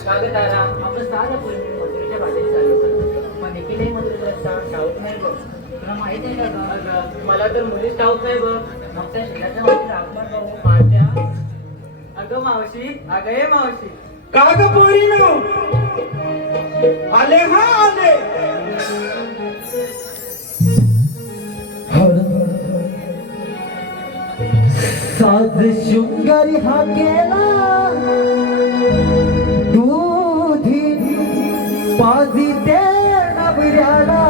आपण साधा मजुरीच्या भाषेने चालू करतो पण एकीलाही मजुरीचा ठाऊक नाही बघ. तुला माहित आहे का ग? मला तर मुलीच ठाऊक नाही बघ. मग त्या शेताच्या मावशी आपण बघू माझ्या. अगं मावशी, अगं ये मावशी. का ग पोरीनो? आले हा आले. साज शृंगारी हा केला दूधी पाजी ते नबऱ्याला.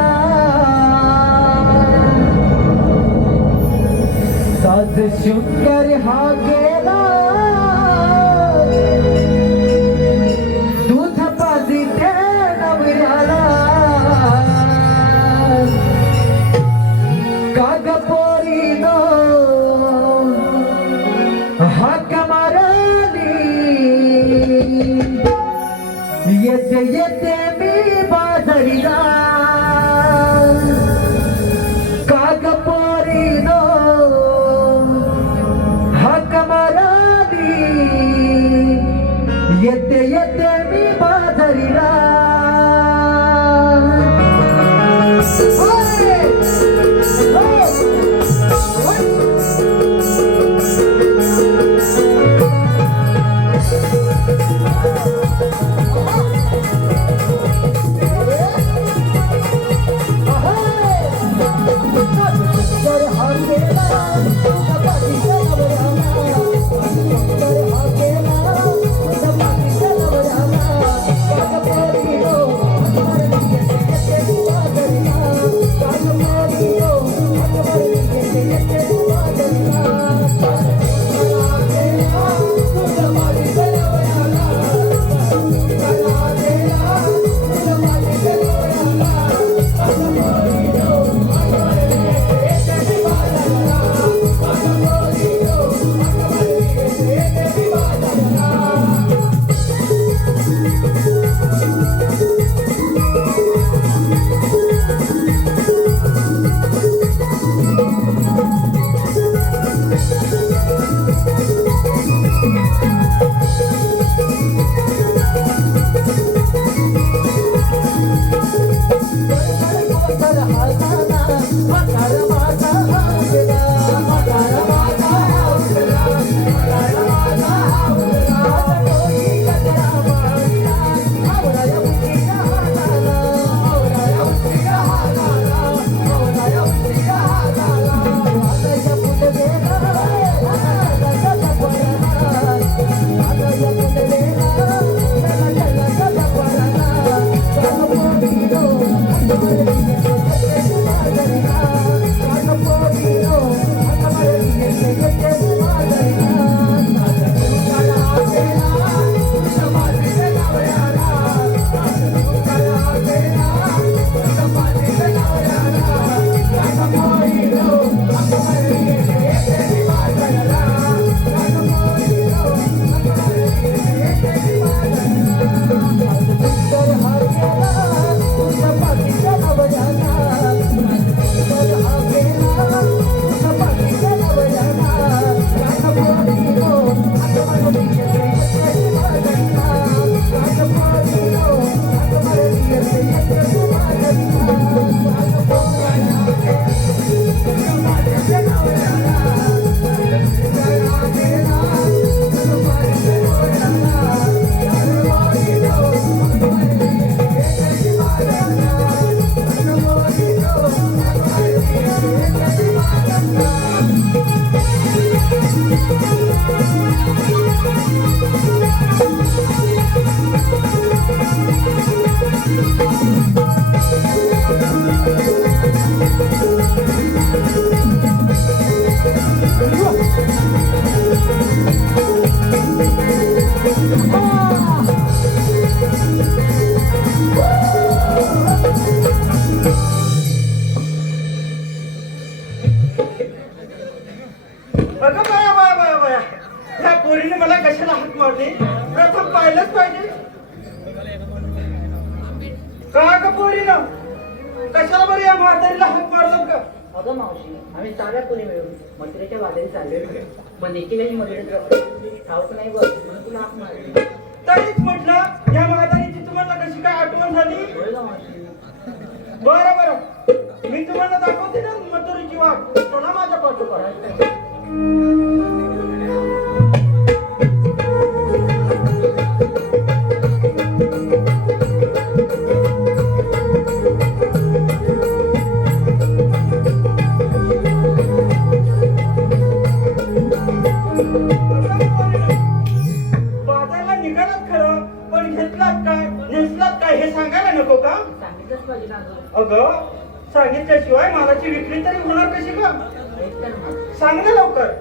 साज शृंगारी हा केला दूध पाजी ते नबऱ्याला. काग पोरीनो हाक मारली येते येते मी बाजारीला. काग पोरीनो हाक मारली येते येते मी बाजारीला. ह्या पोरीने मला कशाला हाक मारली प्रथम पाहिलंच पाहिजे. का ग पोरीनं कशाला बरं या म्हातारीला हाक मारलं का? अगं मावशी, आम्ही साऱ्या पुणे मिळून मथुरेच्या वाटेने चाललेलो. मग निखिलही मथुरेत ठाऊक नाही बघ म्हणून तुला हाक मारली. तरीच म्हटलं या म्हातारीची तुम्हाला कशी काय आठवण झाली. होय गं मावशी. बरं बरं मी तुम्हाला दाखवते ना मथुरेची वाट. चला माझ्या पाठोपाठ. बाजारला निघालात खरं पण घेतलात काय नेसलात काय हे सांगायला नको का? सांगितलंच पाहिजे ना गं. अगं सांगितल्याशिवाय मालाची विक्री तरी होणार कशी का? ऐक तर मग. सांग ना लवकर.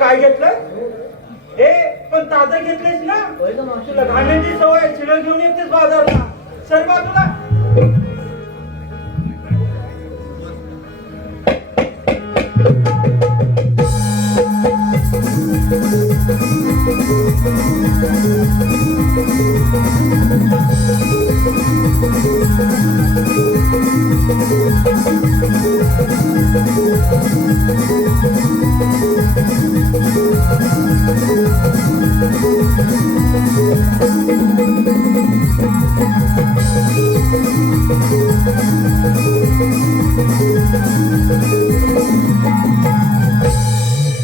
काय घेतलं? हे पण ताजं घेतलेस ना? होय गं मावशी. तुला घाण्याची सवय शिळ घेऊन येतेस बाजारला. सर बाजूला.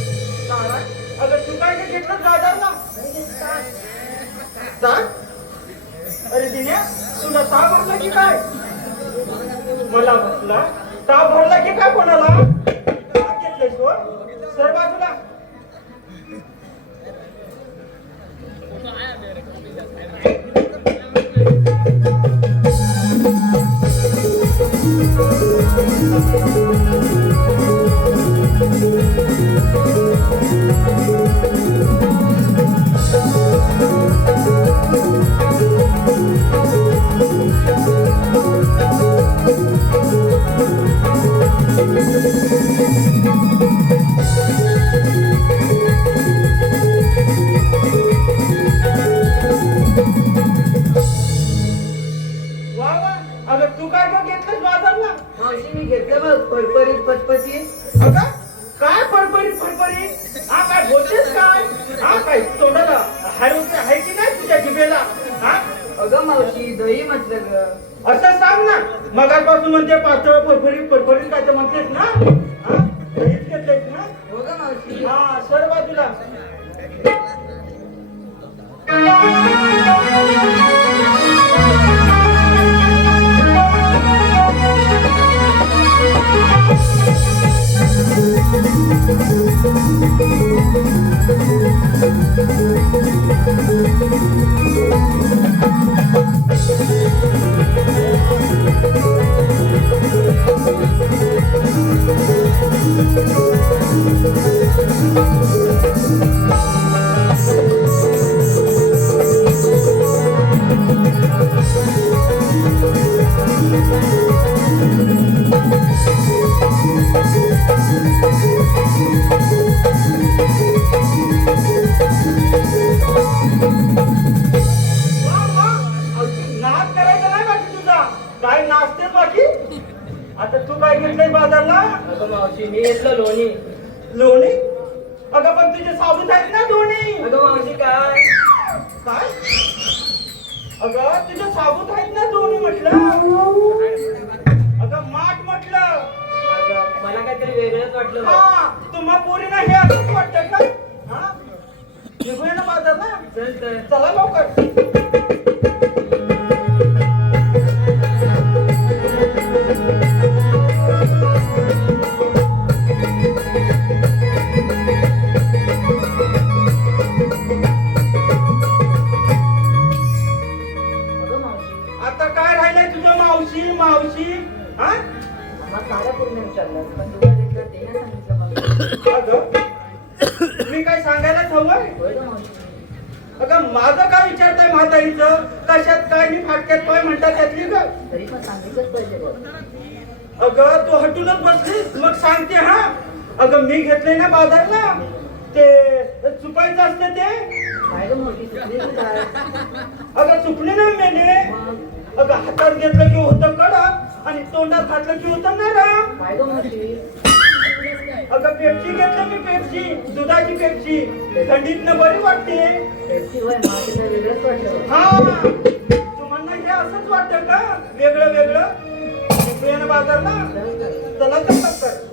अगं तू काय काय घेतलं बाजारला? ताक? अरे दिन्या तुला ताप भरला की काय? मला बसला ताप भरला की काय कोणाला? ताक घेतलंयस होय? सर बाजूला. वा वा. अगं तू काय काय घेतलंस बाजारला? मावशी मी घेतलं बघ परपरीत पटपटी. अगं काय फडफडीत फडफडीत? हा काय बोलतेस काय? हा काय तोंडाला हाडवते आहे की नाही तुझ्या जिभेला? हा अगं मावशी दही म्हटलं ग. असं सांग ना. मगापासून म्हणते पातळ फडफडीत फडफडीत काय ते म्हणतेस ना? हा दहीच घेतलेस ना? हो गं मावशी. हा सर बाजूला. वा वा. अगदी नाद करायचा नाही वाटत काय नाचतेस बाकी? आता तू काय घेतलंय बाजारला? अगं मावशी मी घेतलं लोणी. लोणी? अगं पण तुझे साबूत आहेत ना दोन्ही. अगं मावशी काय काय? अगं तुझे साबूत आहेत ना दोन्ही म्हटलं. अगं माठ म्हटलं. अगं मला काहीतरी वेगळंच वाटलं बाई. हा तुम्हा पोरीना हे असंच वाटतं का? हा निघूया ना बाजारला. चल तर. चला लवकर. अगं मावशी आता काय राहिलंय तुझं मावशी मावशी? हा आम्हा साऱ्या पूर्ण विचारलं पण तुला तिकडं ते नाही सांगितलं मला. अगं मी काय सांगायलाच हवंय. होय गं मावशी. अगं माझं काय विचारताय म्हातारीचं? कशात काय मी फाटक्यात काय म्हणतात त्यातली का? तरी पण सांगितलंच पाहिजे बघ. अगं तू हटूनच बसलीस मग सांगते हा. अगं मी घेतलंय ना बाजारला ते चुपायचं असतं ते. काय गं मोठी सुटली की काय? अगं चुकले ना मेले. मग अगं हातात घेतलं की होतं कडक आणि तोंडात घातलं की होतं नरम. काय गं मोठी? अगं पेप्सी घेतलं मी पेप्सी दुधाची पेप्सी थंडीतनं बरी वाटते. पेप्सी होय मावशीला वेगळंच वाटलं. हा तुम्हाला हे असंच वाटतं का वेगळं वेगळं? निघूया ना बाजारला. चल तर. चला तर लवकर.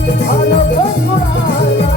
आलो बसुराला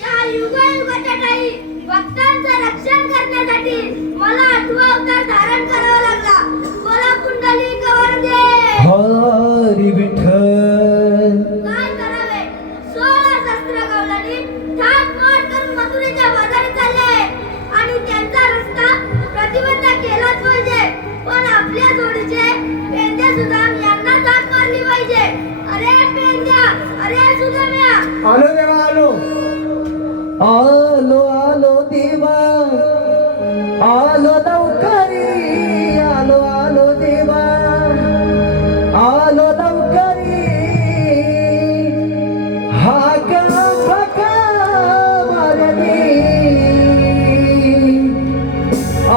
या युगायुगाच्या काही भक्तांचं रक्षण करण्यासाठी मला 8वा अवतार धारण करावा लागला. मला कुंडली कवर दे. हरी विठ्ठल काय करावे? 16 शस्त्र गवळणी ठाटमाट करून मथुरेच्या बाजारी चालले आहेत आणि त्यांचा रस्ता प्रतिबंध केलाच पाहिजे. पण आपल्या जोडीचे पेंद्या सुदाम यांना जात मारली पाहिजे. अरे पेंद्या, अरे सुदाम्या, आलो देवा आलो. आलो आलो देवा आलो लवकरी आलो आलो देवा आलो लवकरी हाका फका मारली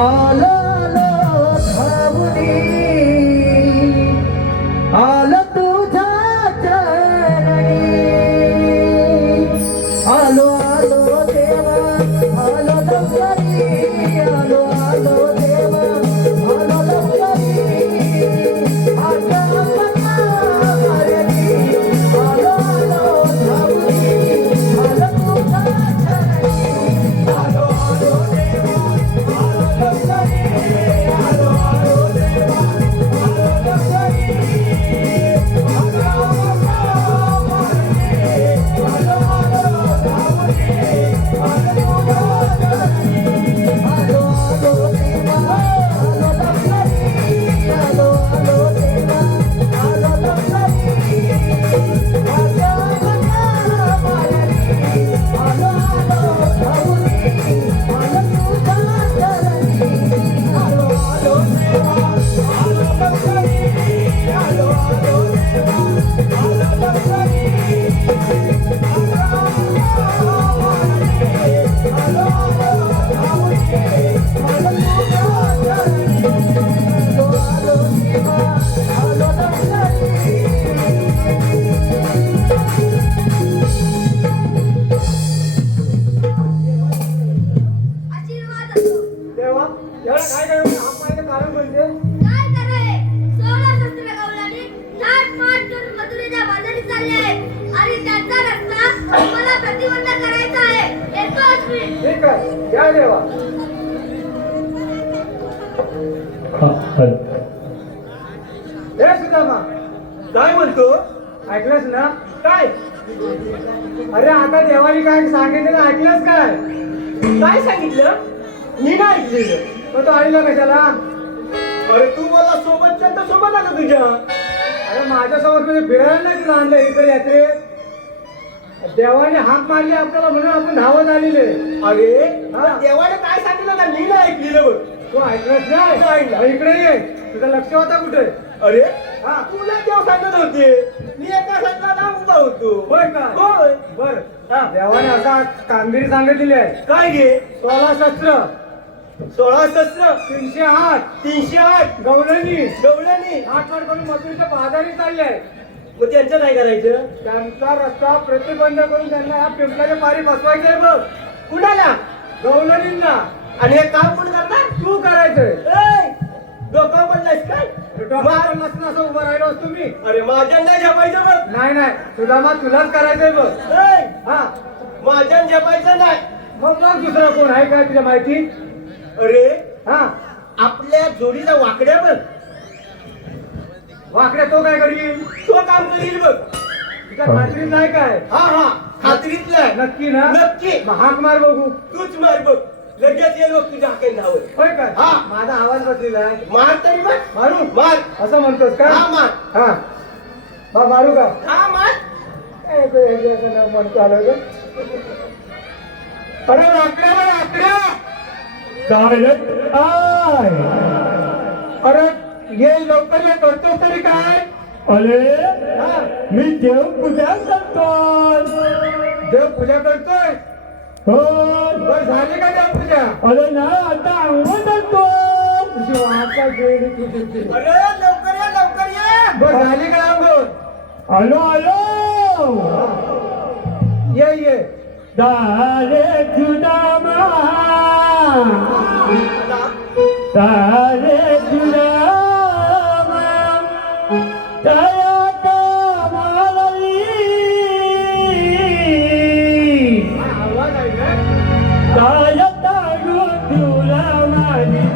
आलो आलो धावली आलो तुझ्या चरणी आलो आलो देवा आलो लवकरी आलो आलो देवा आलो लवकरी आगा पका मारली आलो आलो धावली आलो तुझ्या चरणी आलो आलो देवा आलो लवकरी आलो आलो देवा आलो लवकरी आगा पका मारली आलो आलो धावली आलो तुझ्या चरणी आलो आलो देवा आलो लवकरी आलो आलो देवा आलो लवकरी आगा पका मारली आलो आलो धावली आलो तुझ्या चरणी आलो आलो देवा आलो लवकरी आलो आलो देवा आलो लवकरी आगा पका मारली आलो आलो धावली आलो तुझ्या चरणी आलो आलो देवा आलो लवकरी आशीर्वाद असो. देवा एवढं काय करायचं हा पाहिजे कारण म्हणजे काय करावे? 16 शस्त्र गवळणी ठाटमाट करून मथुरेच्या बाजारी चालले आहेत आणि त्यांचा रस्ता मला प्रतिबंध करायचा आहे. येतोच मी. ठीक आहे या देवा. हे सुदामा काय म्हणतो ऐकलंस ना काय? अरे आता देवानी काय सांगितलं ऐकलंस काय? काय सांगितलं? मी नाही ऐकलेलं. मग तो आईला कशाला? अरे तू मला सोबत चल तर सोबत आला तुझ्या. अरे माझ्यासोबत म्हणजे फिरायला नाही तुला आणलं इकडे यात्रेत. देवाने हाक मारली आपल्याला म्हणून आपण धावत आलेले. अरे देवाने काय सांगितलं का मी नाही ऐकलेलं बघ. तू ऐकलंच नाही? मग इकडे ये. तुझं लक्ष होता कुठे? अरे हा तुला देव सांगत होते. मी एका साईडला लांब उभा होतो. होय का? होय. बर देवाने असा कामगिरी सांगितलेली आहे. काय घे? 16 शस्त्र 16 शस्त्र 308 308 गवळणी आठवड करून मथुरेच्या बाजारी चालले आहे. मग त्यांचं काय करायचं? त्यांचा रस्ता प्रतिबंध करून त्यांना ह्या पिंपळाच्या पारी बसवायचे आहे बघ. कुणाला? गवळणींना. आणि हे काम कोण करणार? तू करायचंय. डोकं पडलायस काय? डोकं नसून असं उभं राहिलो असतो मी. अरे माझ्या नाही झेपायचं बघ. नाही नाही सुदामा तुलाच करायचंय बघ. हा माझ्या झेपायचं नाही. मग दुसरा कोण आहे काय तुझ्या माहिती? अरे हा आपल्या जोडीचा वाकड्या बघ. वाकड्या तो काय करील? तो काम करील बघ. तुझ्या खात्रीत नाही काय? हा हा खात्रीतलं आहे. नक्की ना? नक्की. हाक मार बघू. तूच मार बघ. लगेच ये लोक तुझ्या हाकेल नाव. होय काय? हा माझा आवाज बसलेला आहे. मार तरी बघ. मारू मार असं म्हणतोस का? हा मार. हा बा मारू का? हा मार. म्हणतो आलं ग. अरे वाकड्या वाकड्या काय? अरे ये लवकर ये करतोस तरी काय अरे हा? मी देवपूजा करतोय. देव पूजा करतोय हो. बस झाली का देव पूजा अरे नाही आता अंघोळ करतो. तुझी वाचा गेली तुझी अरे लवकर ये बस झाली का अंघोळ आलो आलो. ये दारे जुदामा दारे जुदामा दया कमालवी आवाज आहे का दया ताडू तुला माझी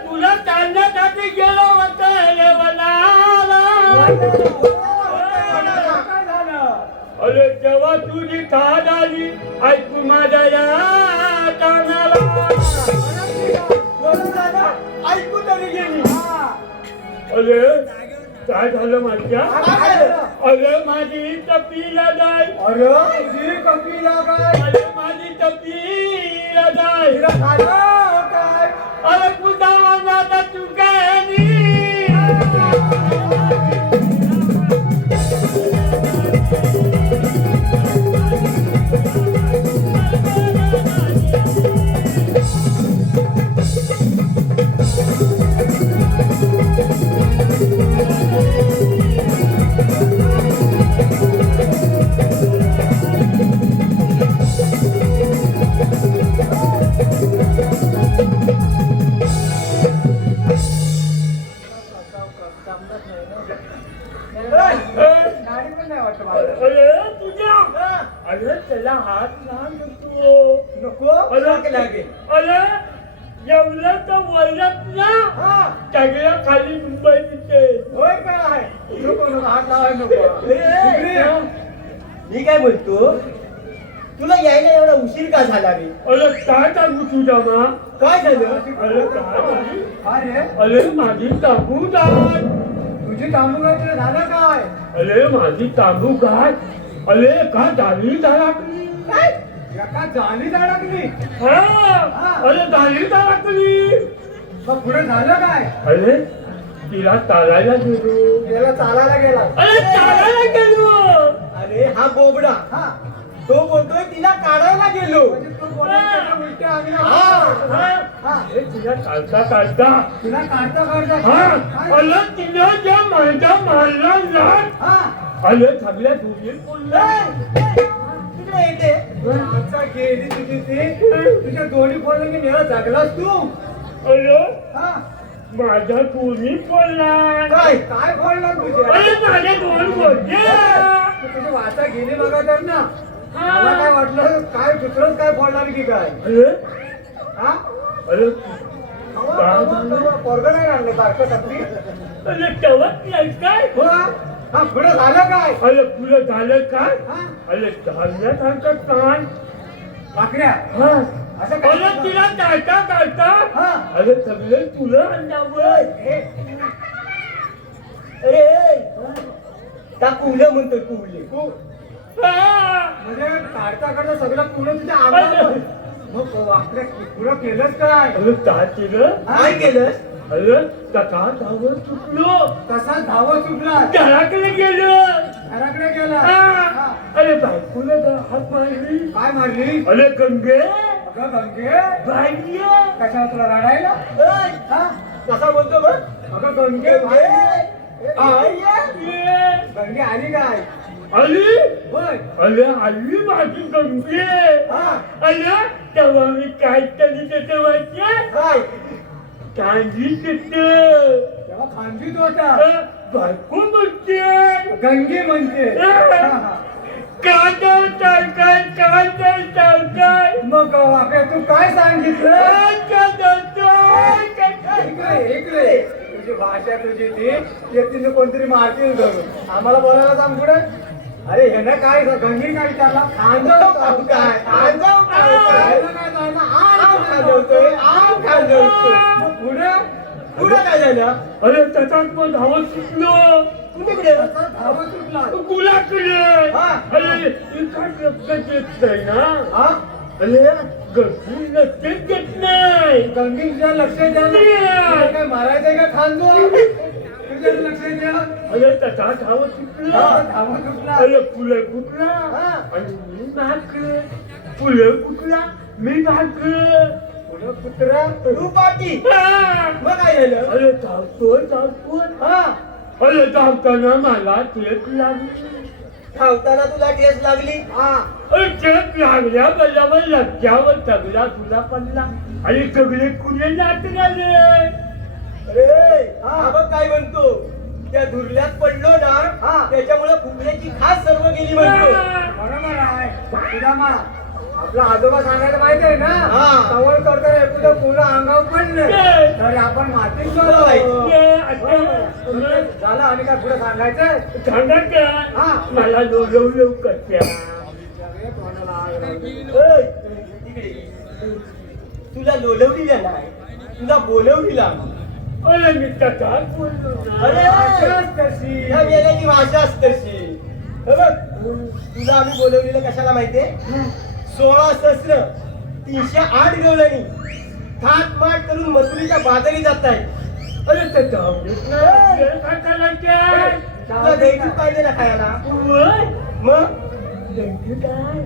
तुला तांदण्यासाठी गेलो होतो अरे जेव्हा तुझी खाद आली ऐकू माझ्या या कानाला ऐकू तरी गेली अरे काय झालं माझ्या अरे माझी टपीला जाय अरे तुझी कपिला काय अरे माझी टपीला जाय तिला झालं काय अरे तुझा माझा तू काय गाडी पण नाही वाटत मला अरे तुझ्या अरे त्याला हात लहान करतो नको अरे लागेल अरे एवढं तर वळत ना हा सगळ्या खाली मुंबई तिथे होय काय नको हात लावायला नको ए, मी काय बोलतो तुला यायला एवढा उशीर का झाला रे अरे काय सांगू तुझ्या मा काय झालं अरे काय झाली? अरे अरे माझी तांबू गाय तुझी तांबू काय तुला झालं काय अरे माझी तांबू गाय अरे का झाली धडकली काय एका जाली धडकली हा अरे झाली धडकली मग पुढे झालं काय अरे तिला चालायला गेलो त्याला चालायला गेला अरे चालायला गेलो अरे हा बोबडा हा तो बोलतोय तिला काढायला गेलो म्हणजे तू बोलायचं उलट्या अंगल्या हा हा अरे तिला चालता चालता तुला काढता काढता हा काय? अरे तिला ज्या माझ्या मारला लाट हा अरे सगळ्या दुरी बोलला तिकडे येते आजचा गेली तुझी ती तुझ्या दोन्ही बोलले की नेला जगलास तू अरे हा माझ्या दोन्ही बोलला काय काय बोलला तुझ्या अरे माझ्या दोन बोलले तू तुझी वाचा गेली बघा तर ना मला काय वाटलं काय दुसरंच काय बोलणार की काय अरे हा अरे पोरग नाही आणलं सारखं सक्ती अरे तेव्हाच नाही काय हो हा पुढे झालं काय अरे तुला झालं काय हा अरे झाल्यासारखं काय भाकऱ्या हा असं काय अरे तिला काढता काढता हा अरे सगळे तुला अंदावर हे, अरे त्या कुवलं म्हणतोय कुवले म्हणजे काढता काढता सगळं पुढं तुझ्या अंगावर मग भाकऱ्या पुढं केलंच काय अरे काय केलं काय केलं अरे तसा धावत सुटलो कसा धावत सुटला घराकडे गेलो घराकडे गेला हा. हा. अरे बायकोला हात मारली काय मारली अरे गंगे अगं गंगे बाई कशा तुला रडायला ऐ, हा? कसा बोलतो बघ अगं गंगे ये. गंगे आली काय आली होय अरे आली माझी गंगे हा अरे तेव्हा मी काय तरी त्याचं वाटलं काय कांदी तेव्हा खांजीत होता बायको म्हणते गंगे म्हणते हा, हा. कांदा सरकार मग आपल्या तू काय सांगितलं इकडे इकडे तुझी भाषा तुझी ती तिने कोणतरी मारतील धरून आम्हाला बोलायला सांग पुढे अरे ह्यानं काय गंगी काय विचारला खांदव काय खांदव काय? ह्यानं काय सांगितलं? आम खांदवतोय आम खांदवतोय मग पुढे पुढं काय झालं अरे त्याच्यात मग धावत सुटलो कुठे असा धावत सुटला गुलाकडे हा. अरे एका लक्षात येत नाही ना हा अरे गंगी लक्षात येत नाही गंगी तुझ्या लक्षात द्या ना. तुला काय मारायचंय का खांदो तुझ्या लक्षात द्या अरे त्याचा धावत सुटला धावत सुटला अरे फुलं कुठला हा. आणि मी नाकलं फुलं कुठला मी नाकलं पुढं कुत्रा तू पाटी मग काय झालं अरे धावतोय हा अरे धावताना मला टेक लागली धावताना तुला ठेस लागली हा अरे टेक लागल्या बरोबर लक्ष्यावर सगळा तुला पडला आणि सगळे कुठे नाट झाले अरे हा बघ काय म्हणतो त्या धुरल्यात पडलो ना हा. त्याच्यामुळे फुगण्याची खास सर्व गेली म्हणतो बरोबर आहे सुदामा आपला आजोबा सांगायला माहित आहे ना हा. सवय करता एखादं फुलं अंगावर पडलं तर आपण मातीत बरोबर. झालं आणि काय पुढे सांगायचं सांगा का हा. मला लोलवलं कशा ऐ, इकडे तुला लोलवलीला नाही तुला बोलवलीला अरे मी कसा बोललो अरे ना भाषाच तशी. या वेळेची भाषाच तशी हे बघ तुला आम्ही बोलवलेलं कशाला माहितीये 16 सहस्र 308 गवळणी थाटमाट करून मथुरीच्या बाजारी जात आहे अरे ते धावलीत ना खाताला काय तुला द्यायची पाहिजे ना खायला वय मग थँक्यू काय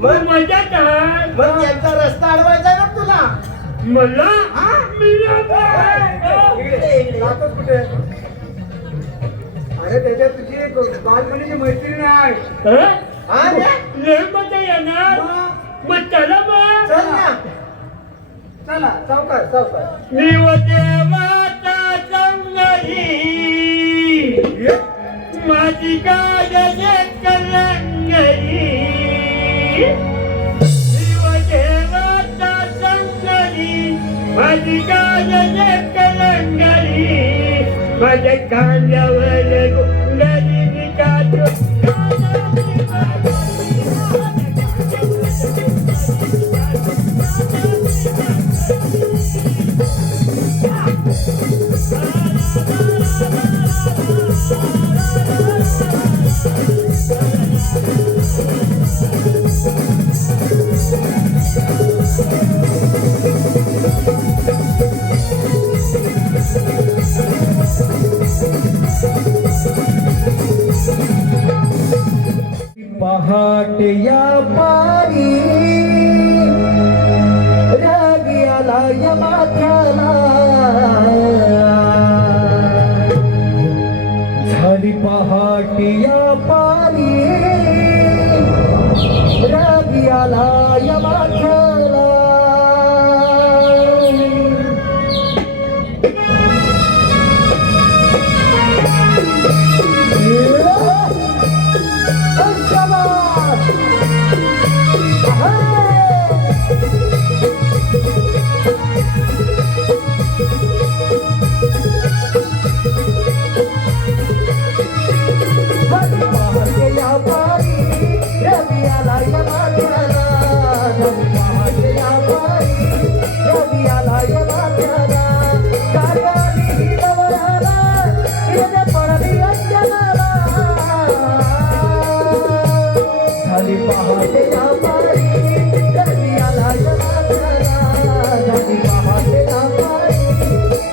मग मजा काय मग त्यांचा रस्ता अडवायचा ना तुला मला हा? मी नाही. इकडे इकडे जातोच कुठे अरे त्याच्यात तुझी एक बालपणीची मैत्रीण आहे हं? हा रे? लय मजा येणार मग मग चला मग चल ना चला चौकात चौकात निव देवाचा संगही माझी गाजने कलंगरी निव देवाचा संगही माझी गाजने कलंगरी माझ्या कांद्यावर गुंगरी निकालो पहाट या पारी रवी आला या माथ्याला झाली पहाट या पारी रवी आला या माथ्याला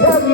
रवी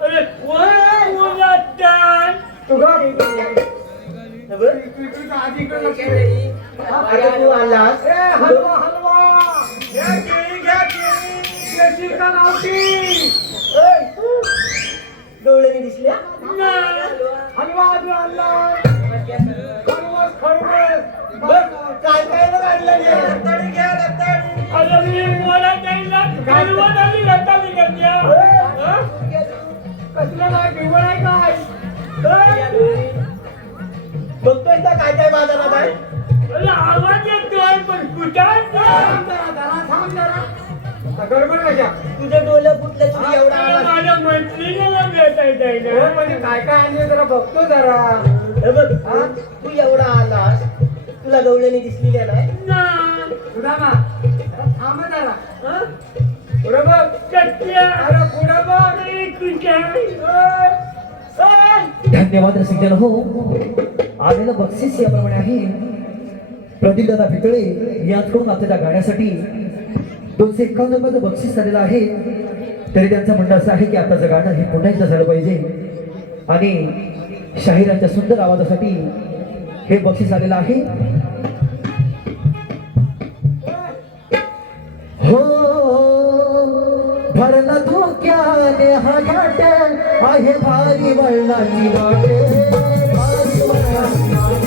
अरे कोण बोलतात? आता तू आलास हलवा हलवा घ्या केळी घ्या केळी देशी का गावठी डोळ्याने दिसल्या हलवा अजून आणला खरवस खरवस काय काय बघ आणलं रताळी घ्या रताळी अरे मी मला जायला कालवण आणि रताळी घेतल्या. कसलं काय पिवळ आहे काय बघतोय ना काय काय बाजारात आहे अरे आवाज येतोय पण कुठं थांब जरा गडबड कशा तुझ्या डोळ्या फुटल्या तुझी एवढा आवाज माझ्या मैत्रिणीला भेटायचं आहे हो, ना. म्हणजे काय काय आणले जरा बघतो जरा हे बघ तू एवढा आलास तुला गवळ्याने दिसलेल्या नाही ना. सुदामा जरा थांब जरा पुढे बघ सत्या. अरे पुढे बघ अरे कुठं? धन्यवाद रसिकजन हो. आलेलं बक्षीस याप्रमाणे आहे. प्रदीप दादा भितळे यांच्याकडून आपल्याला गाण्यासाठी 251 रुपयाचं बक्षीस झालेलं आहे. तरी त्यांचं म्हणणं असं आहे की आताचं गाणं हे पुन्हा एकदा झालं पाहिजे आणि शाहिरांच्या सुंदर आवाजासाठी हे बक्षीस आलेलं आहे. हो भरला धोक्याने हा घाट आहे भारी वळणाची वाट भारी वळणाची वाट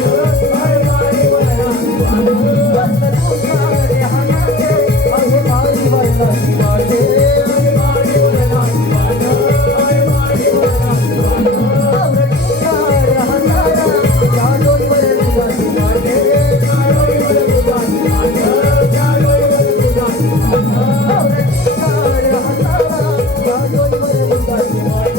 भारी वळणाची वाट भरला धोक्याने हा घाट आहे भारी वळणाची वाट भारी वळणाची वाट भारी वळणाची वाट धोक्याने हा घाट त्या डोईवर दुधाची वाट त्या डोईवर दुधाची वाट त्या डोईवर दुधाची वाट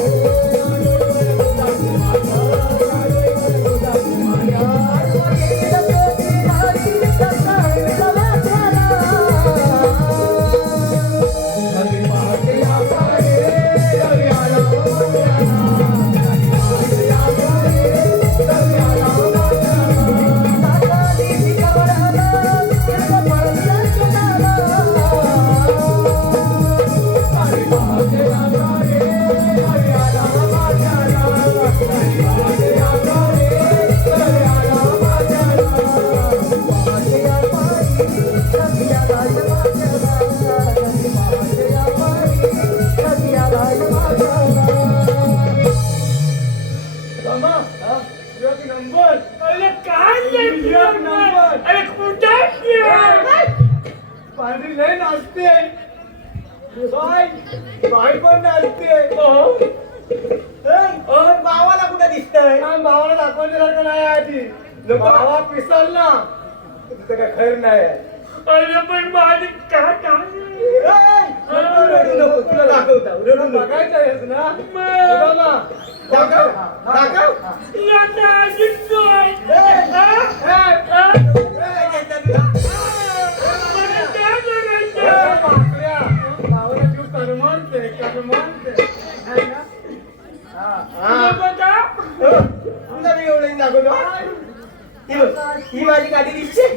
एक नंबर. अरे कुठं पांढरी लय नाचते बाई पण नाचते भावाला कुठं दिसतंय भावाला दाखवण्यासारखं नाही आधी भावा पिसल ना तुझं काय खैर नाही आहे. अरे पण माझे काय रडू नको तुला दाखवता रडू नको बघायचं आहेस ना सुदामा, दाखव दाखव भाकऱ्या भावाला तू करमणते करमणते है ना? तुला मी एवढं दाखवतो ही माझी गाडी दिसते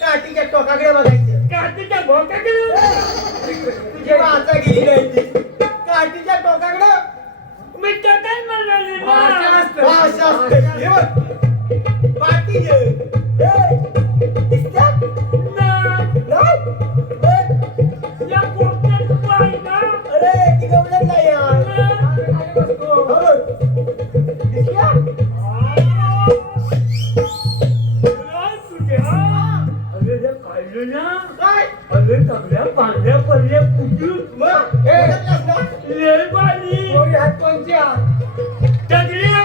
काठीच्या टोकाकडे बघायचं काठीच्या भोकाकडे तुझी वाचा गेली नाही ती. काठीच्या टोकाकडे मी तर काय म्हणाले भाषा ना असते. भाषा असते. हे बघ. पाटी घे. हे. दिसत्या? नाही? या पोस्टर आहे ना अरे ती गवळण नाही यार. हो बघ. दिसल्या? अरे काढलं ना काय? अरे सगळ्या पांढऱ्या पडल्या कुठून मग? हे बघितलंस ना? लय बाली पोरी आहेत कोणच्या सगळ्या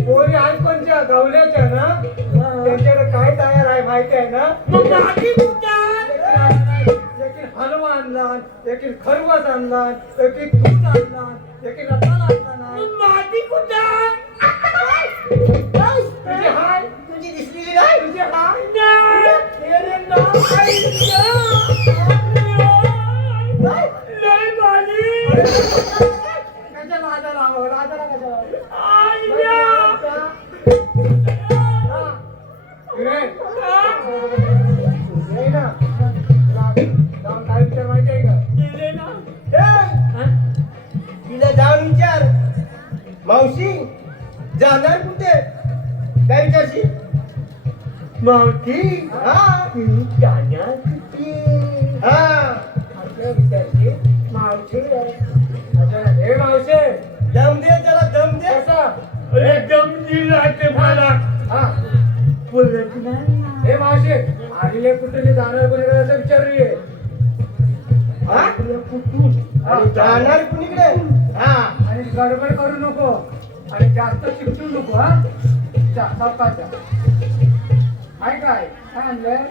पोरी आहेत कोणच्या गवल्याच्या ना त्यांच्याकडे काय तयार आहे माहिती आहे ना मग माझी कुठं एकीन हलवा आणला एकीन खरवस आणला एकीन दूध आणला एकीन रताळा आणला मग माझी कुठं तुझी हाय तुझी दिसलेली नाही? तुझी हाय नाही. तेरे नाम लय बाली कशा राजाला हवं राजाला कशा आईया. काय विचार माहिती आहे का गेले ना हे. तिला जाऊन विचार मावशी जाणार कुठे काय विचारशी मावशी हा तुम्ही जाणार किती हा आपल्या विचारची मावशी अच्छा हे मावशे दम दे त्याला दम दे कसा अरे दम दिला ते मला हा बोलत नाही हे मावशे आलेले कुठे जाणार कोणीकडे असं विचारली हा कुठून अरे जाणार कुणीकडे हा आणि गडबड करू नको आणि जास्त चिकटू नको हा सावकाश आहे काय आणलंय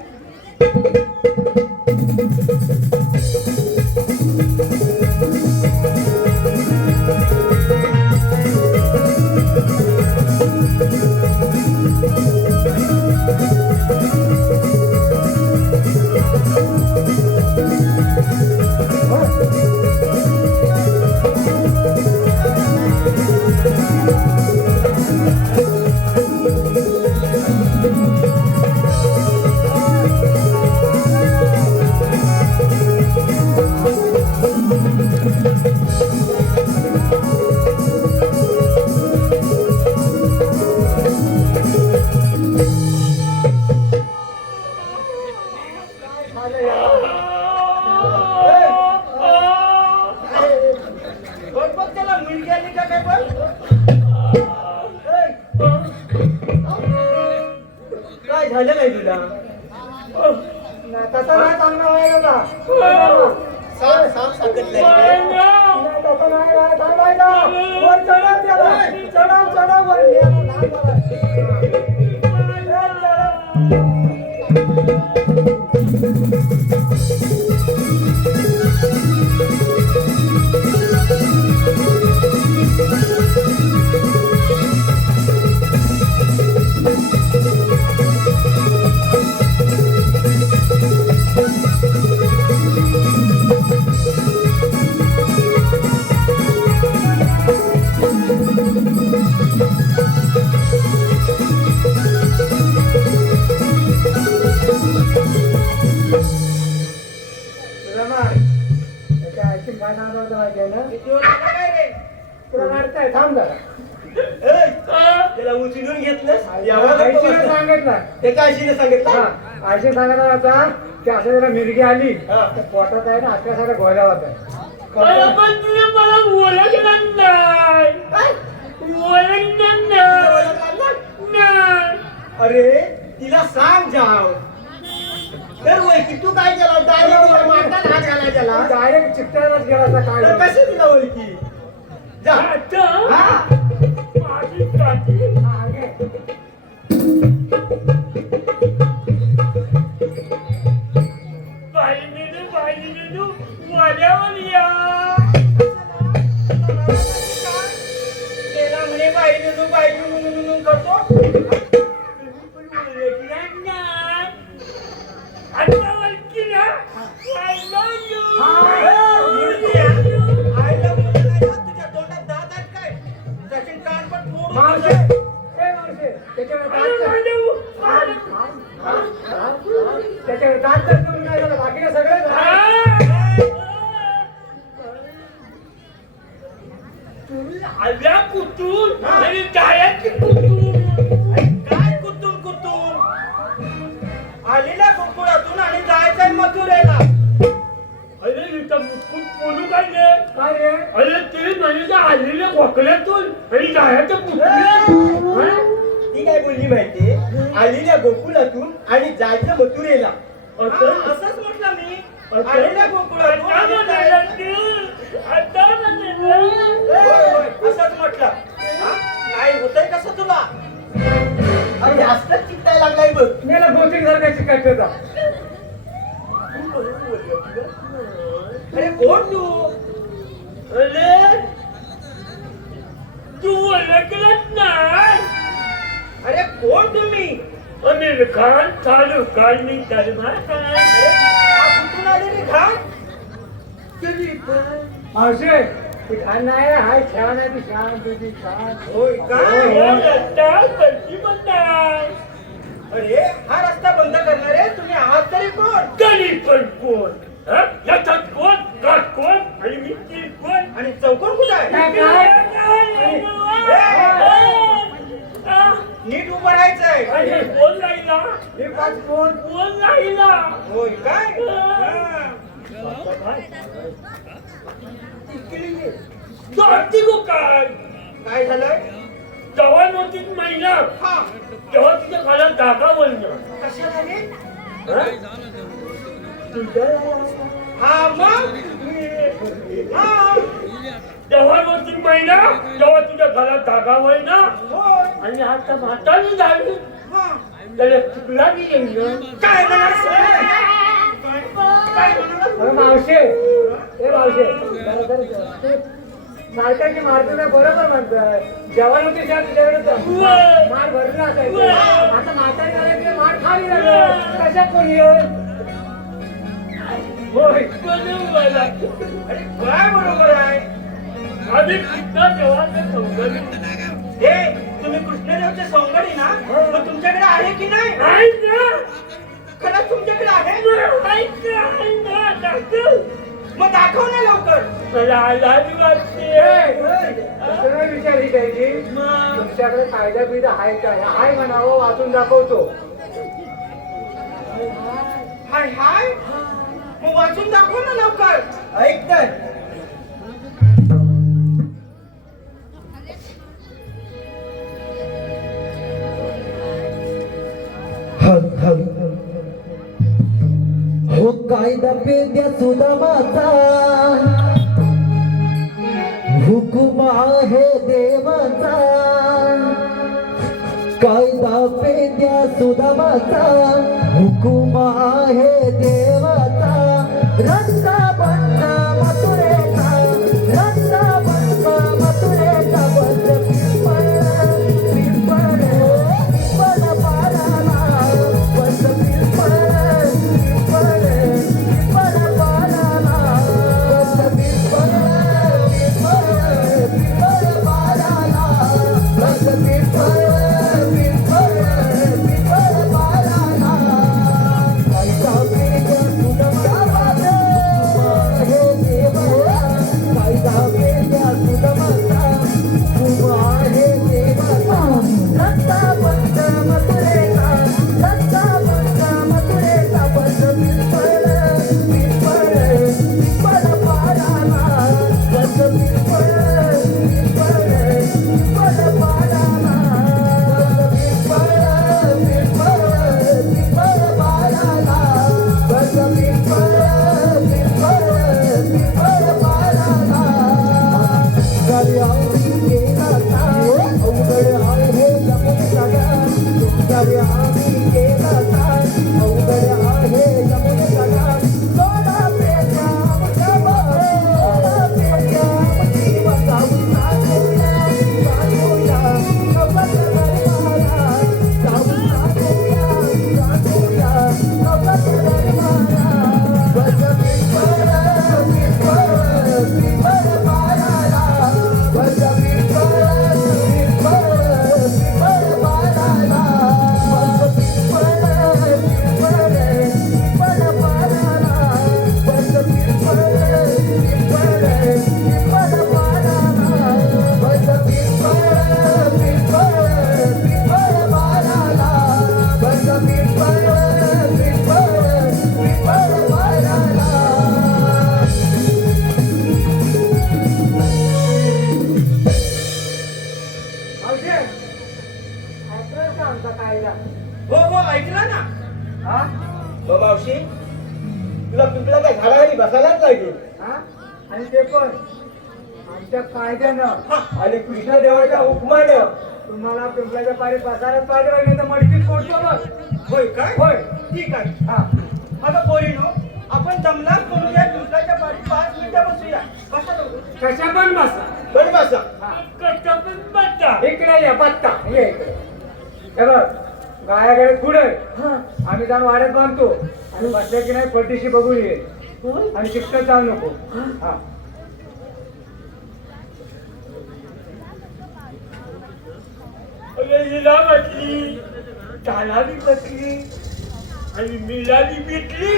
बघ बघ त्याला मुलगी आली का काय बघ काय झालं काय तुला तसा नाही चांगला व्हायला साप साप साकटलाय तसा नाही थांबायला वर चढव त्याला चढव चढव वर न्यायला लहान थांब जरा त्याला उचलून घेतलंस आईशीने सांगितलं एका आईशीने सांगितलं हा आईशी सांगितलं आता की असं जरा मिरगी आली हा. तर पोटात आहे ना अशा साऱ्या गोळ्या होत्या अरे पण तुझे मला ओळखलं नाही काय? ओळखलं नाही अरे तिला सांग जाव तर ओळखी तू काय केला डायरेक्ट मारतात हात घाला त्याला डायरेक्ट चिकटायलाच गेला काय तर कशी तिला ओळखी जा आता हा माझी काठी बाई वाल्यावर या त्याला म्हणे बाईने तू बाईने म्हणून करतो आता वळकीला I love you. आईला बोललं नाही ना, तुझ्या तोंडात दात आहेत काय त्याचे कान पण फोडून मावशे तुझे. त्याच्यावर अरे त्याच्यावर दात तर करून काय झालं बाकी सगळं झालं. आल्या कुठून आणि जायची कुठून काय कुतून कुतून आलेल्या गोकुळातून आणि जायचंय मथुरेला अरे इथं खूप बोलू काय रे काय रे अरे ते म्हणजे आलेल्या गोखल्यातून आणि जायचं कुठून ती काय बोलली माहितीये आलेल्या गोकुळातून आणि जायचं मथुरेला असंच म्हटलं मी आलेल्या गोकुळातून आणि जायचं- होय, होय, असंच म्हटलं हा? काय होतंय कसं तुला अरे जास्तच चिकटायला लागलाय बघ मेला भौतिक सारखा चिकायचं होता. अरे कोण तू अरे तू ओळखलंच नाही अरे कोण तुम्ही अमीर खान शाहरुख खान मी सलमान हा कुठून आले रे घाट मावशे ती घाण नाही हाय छान आहे ती छान तुझी छान होय काय रस्ता कशी म्हणतात अरे हा रस्ता बंद करणारे तुम्ही आहात तरी कोण गली पण कोण हं? याच्यात कोण काट कोण आणि मी ती कोण आणि चौकोन कुठं आहे नीट उभं राहायचंय अरे कोण राहिला हे पाच कोण कोण राहिला होय काय हा. जाती को काय काय झालं जवान होती महिला हा तेव्हा तिच्या खाला जागा बोलणं कशा झाले हं? हा मग हा जवान होती महिला तेव्हा तुझ्या घरात जागा होईना होय आणि आता म्हातारी झाली हा त्याला चुकला बी येणं काय म्हणाल काय म्हणाल अरे मावशे ए मावशे ते मारकाची मारतो ना बरोबर म्हणतोय जवान होती त्या तुझ्याकडे जा. मार भरला असायचं आता म्हातारी झालं की मार खाली लागलं कशात कोणी होय बरोबर आहे. अरे काय बरोबर आहे आम्ही कृष्णा देवाचे सौंदर्य हे तुम्ही कृष्णदेवचे सौंदर्य ना मग तुमच्याकडे आहे की नाही आहे ना? खरंच तुमच्याकडे आहे आहे ना, दाखव. मग दाखव ना लवकर मला लाज वाटते दुसरा विचार ही द्यायची मग तुमच्याकडे कायदा बिदा आहे काय हाय म्हणावं वाचून दाखवतो हाय हाय मग वाचून दाखव ना लवकर ऐक तर हो कायदा पेद्या सुदामाचा हुकुम आहे देवाचा कायदा पेद्या सुदामाचा हुकुम आहे देवाचा रस्ता बंद मथुरेचा रस्ता बंद मथुरेचा बंद पिंपळ पाराला बंद पिंपळ आमचा कायदा. हो ऐकला ना. हा? हो मावशी, तुला पिंपळाच्या झाडाखाली बसायलाच लागेल. हा? आणि ते पण आमच्या कायद्यानं हा, आणि कृष्णदेवाच्या हुकमानं. तुम्हाला पिंपळाच्या पारी बसायलाच पाहिजे, नाही तर मडकीत फोडतो बघ. होय काय? होय. ठीक आहे. हा. आता पोरीनो, आपण जमलाच करूया, पिंपळाच्या पारी 5 मिनिटं बसूया. बसा लवकर. कशा पण बसा. बरं बसा. हा. कसा पण बच्चा. इकडे ये पत्ता ये इकडे. हे बघ गायाकडे पुढे आम्ही जाऊन वाड्यात बांधतो आणि बसल्या की नाही पट्टीशी बघून ये आणि शिक्षक जाऊ नको. हा. हिला बसली, तालाबी बसली आणि मिलाबी भेटली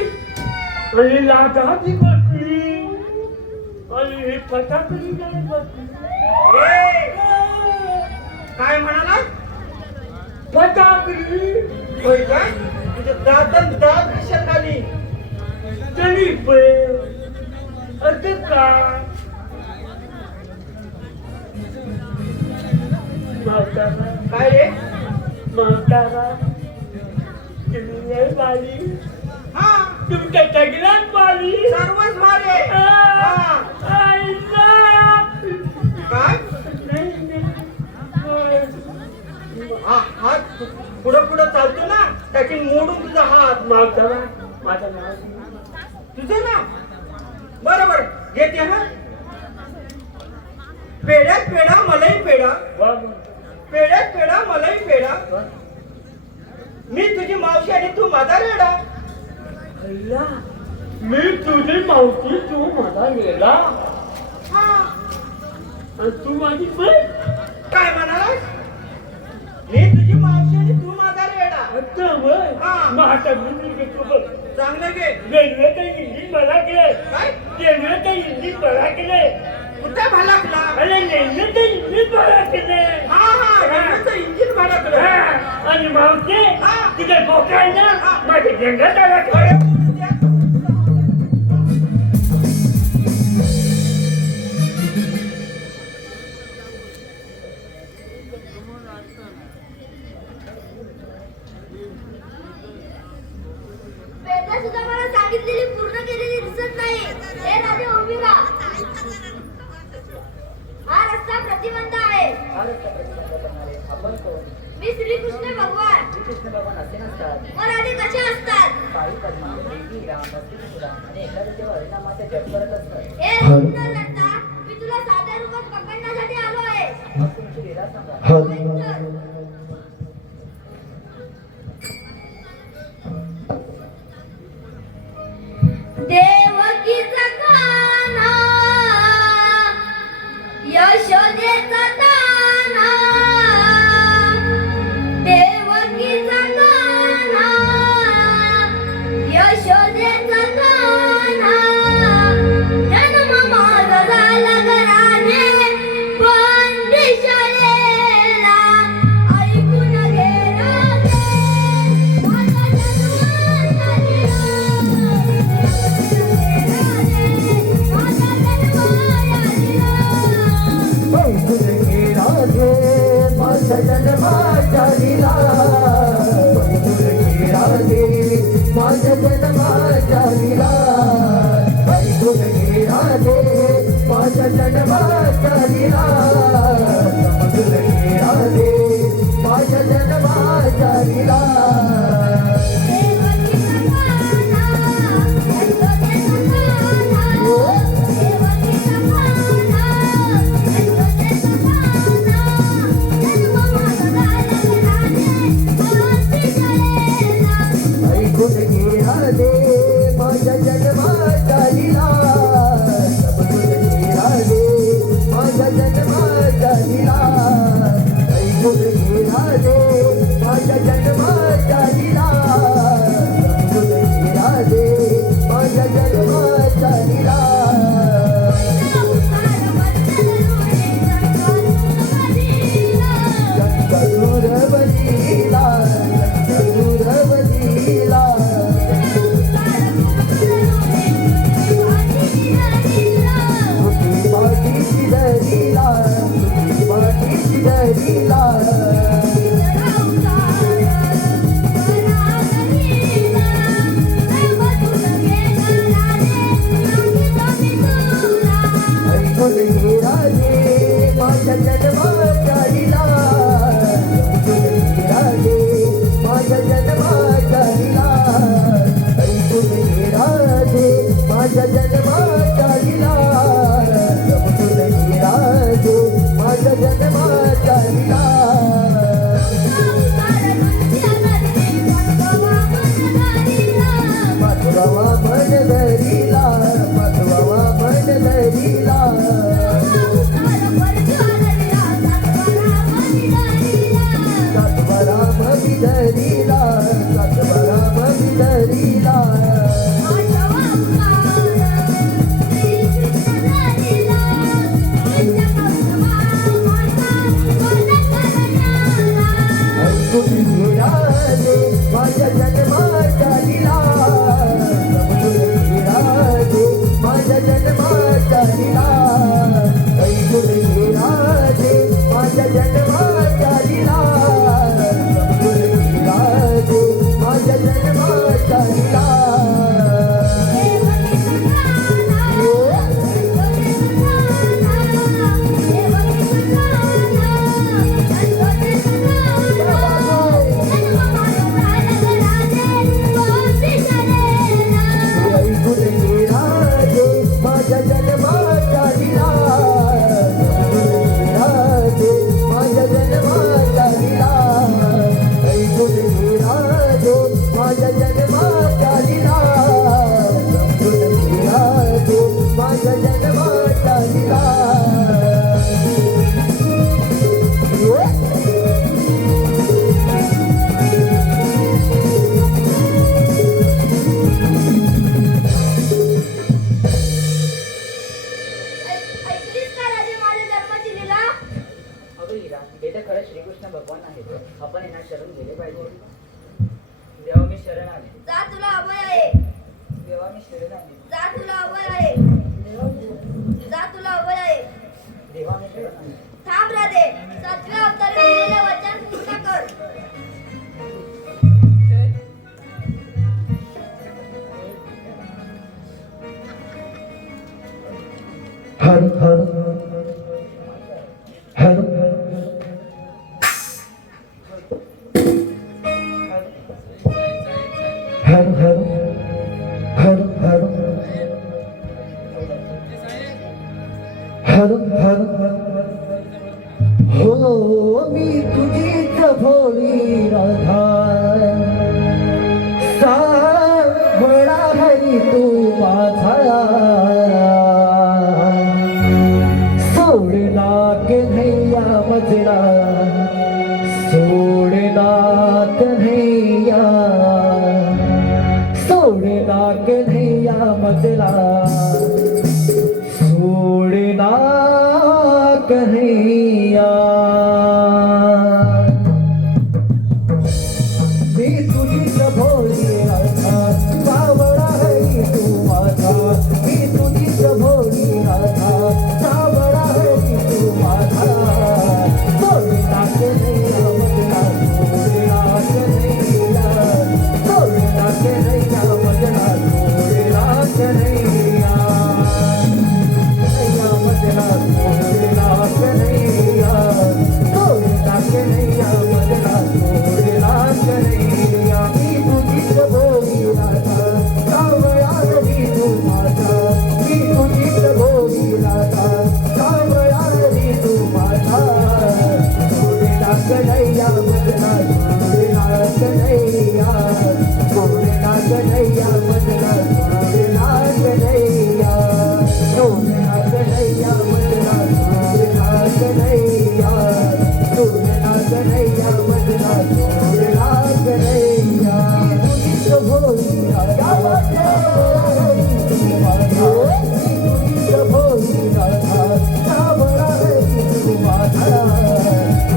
आणि लाटाबी बसली आणि हे फटाकडी नाही बसली. काय म्हणाला? फटाकडी होय काय? तुझे दातन दात दिसत खाली. तरी पण असं काय मावतारा काय रे? मावतारा तुम्ही नाही पाहिली, हा, तुमच्या सगळ्यात पाहिली. सर्वच मारे. हा. काय? हा, हात पुढं पुढं चालतो ना, त्याची मोडून तुझा हात. मावतारा माझं नाव तुझं ना बरोबर घेते. हा, पेड्यात पेढा मलाही पेढा, वा पेड्यात पेढा मलाही पेढा, मी तुझी मावशी आणि तू माझा रेडा. अल्ला, मी तुझी मावशी, तू माझा गेला हा. आणि तू माझी बहीण. काय म्हणाला? मी तुझी मावशी आणि तू माझा रेडा. अच्छा वय हा. मग आता मी घेतो बघ. चांगलं घे. रेल्वेचं इंजिन बरा केलंय, काय? रेल्वेचं इंजिन बरा केलंय, कुठे भलाकला? अरे रेल्वेचं इंजिन बरा केलंय. हा, रेल्वेचं इंजिन भडकलं. हा, आणि मावशी हा. तुझ्या डोक्यानं माझ्या जंगलात आला अरे, ठेव. उद्या. वेदा सुद्धा मला सांगितलेली पूर्ण केलेली दिसत नाही. हे राजे उभी राहा. हा रस्ता प्रतिबंध आहे. आपण कोण? मी श्रीकृष्ण भगवान. कृष्ण भगवान असे नसतात. मराठी कसे असतात? काळी पद्मा, देवी, राम, मस्तिष्पुरा आणि एखाद्या तेव्हा हरिनामाचे जप करत असतात. हे रत्न लढता मी तुला साध्या रूपात पकडण्यासाठी आलो आहे. मग तुमची लीला सांगा. देवकीचा कान्हा, यशोदेचा तान्हा, देवकीचा कान्हा, यशोदेचा तान्हा, जन्म माझा झाला घराने पंडिशाळेला, ऐकून घे राजे, माझा जन्म झालेला. Lila, ना शरण गेले पाहिजे. देवा मी शरण आले. जा तुला अभय आहे. देवा मी शरण आले. जा तुला अभय आहे. जा तुला अभय आहे. देवा मी शरण आले. थांब राधे. 7व्या अवतारी दिलेले वचन पूर्ण कर. हर हर हर हर हर हर हर हर हर हो मी तुझीच भोळी राधा सावळा हरी तू माझा सोडला कन्हैया मजला सोडला कन्हैया सोडला कन्हैया मजला सोडला कन्हैया मी तुझीच भोळी राधा सावळा हरी तू माझा मी तुझीच भोळी राधा सावळा हरी तू माझा सोडला कन्हैया मजला सोडला कन्हैया सोडला कन्हैया मजला सोडला कन्हैया कन्हैया मजला सोडला कन्हैया सोडला कन्हैया मजला सोडला कन्हैया मी तुझीच भोळी राधा सावळा हरी तू माझा मी तुझीच भोळी राधा सावळा हरी तू माझा सोडला कन्हैया मजला सोडला कन्हैया सोडला कन्हैया मजला सोडला कन्हैया सोडला कन्हैया मजला सोडला कन्हैया सोडला कन्हैया मजला सोडला कन्हैया तुझीच भोळी राधा तुझीच भोळी राधा सावळा हरी तू माझा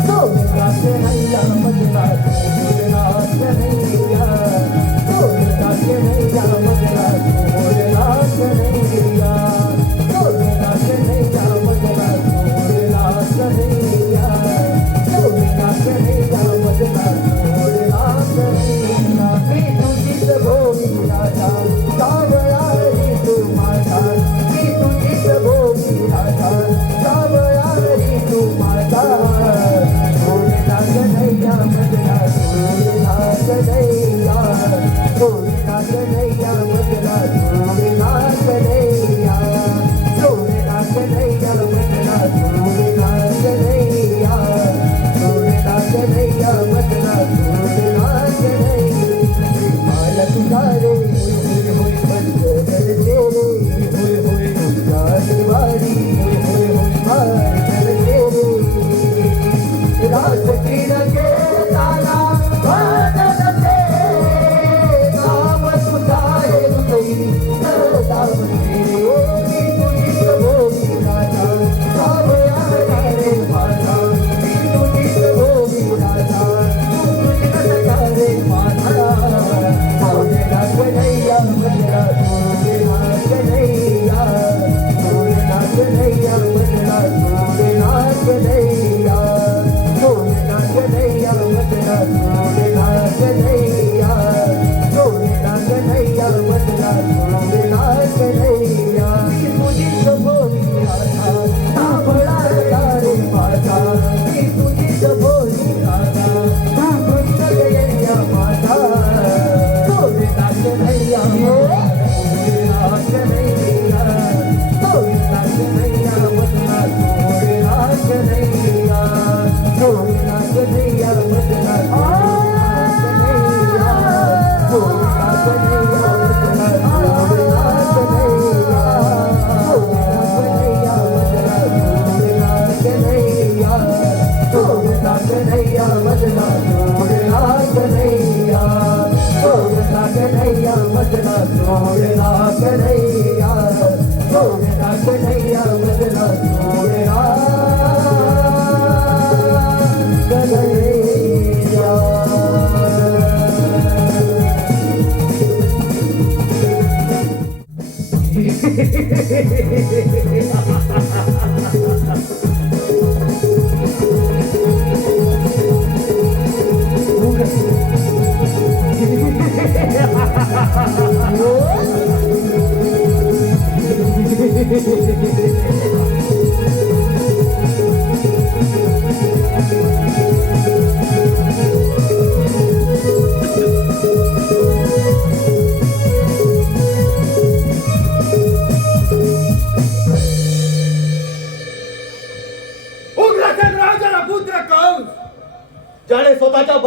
सोडला कन्हैया मजला सोडला कन्हैया सोडला कन्हैया मजला सोडला कन्हैया सोडला कन्हैया मजला सोडला कन्हैया सोडला कन्हैया मजला सोडला कन्हैया मी तुझीच भोळी राधा सावळा हरी तू माझा मी तुझीच भोळी राधा सावळा हरी तू माझा सोडला कन्हैया मजला सोडला कन्हैया सोडला कन्हैया मजला सोडला कन्हैया सोडला कन्हैया मजला सोडला कन्हैया सोडला कन्हैया मजला सोडला कन्हैया मला तुझा रे होय होय बंद करते रे होय होय तुझा दिवाळी होय होय मार करते रे रात क्रीडा के ताला वादते नाम तुझा रे तुझी सदा बंदे मी तुझीच भोळी राधा सावळा रे माझा मी तुझीच भोळी राधा तू तुझीच रे माझा सोडला कन्हैया मजला सोडला कन्हैया सोडला कन्हैया मजला सोडला कन्हैया सोडला कन्हैया मजला सोडला कन्हैया सोडला कन्हैया मजला सोडला कन्हैया मी तुझीच भोळी राधा सावळा रे माझा मी तुझीच भोळी राधा कृष्ण कन्हैया माझा सोडला कन्हैया सोडला कन्हैया सोडला कन्हैया मजला सोडला कन्हैया सोडला कन्हैया मजला सोडला कन्हैया सोडला कन्हैया मजला सोडला कन्हैया सोडला कन्हैया मजला सोडला कन्हैया सोडला कन्हैया मजला सोडला कन्हैया सोडला कन्हैया मजला सोडला कन्हैया सोडला कन्हैया मजला सोडला कन्हैया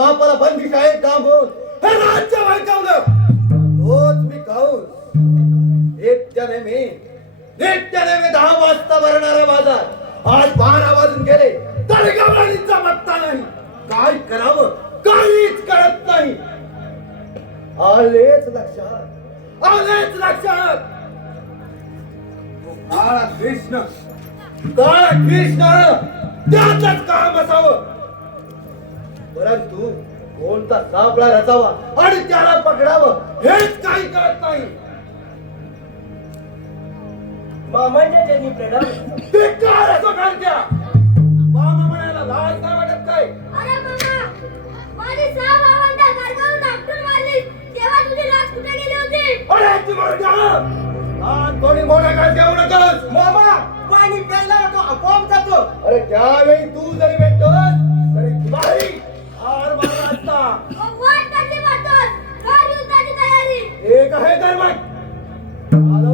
बापाला बंदी शाळेत थांबून हे राज्य वळकावलं. तोच मी खाऊन नित्याने मी 10 वाजता भरणारा बाजार आज 12 वाजून गेले तरी गवळणीचा पत्ता नाही. काय करावं काहीच कळत नाही. आलेच लक्षात काळा कृष्ण त्याचंच काम असावं. परंतु कोणता सापळा रचावा आणि त्याला पकडावं हेच काही कळत नाही. मामांच्या चरणी प्रणाम. ते काय असं घालत्या मामा म्हणायला लाज काय वाटत काय? अरे मामा, माझी 6 भावंड गारगावून आपटून मारली तेव्हा तुझी लाज कुठे गेली होती? अरे ती लहान कोणी मोठा काय देऊ नकोस. मामा पाणी प्यायला नको आपोआप जातो. अरे त्यावेळी तू जरी भेटतोस तरी तुलाही हार मारला असता. वाट कसली मारतोस? कर युद्धाची तयारी. एक आहे तर मग आलो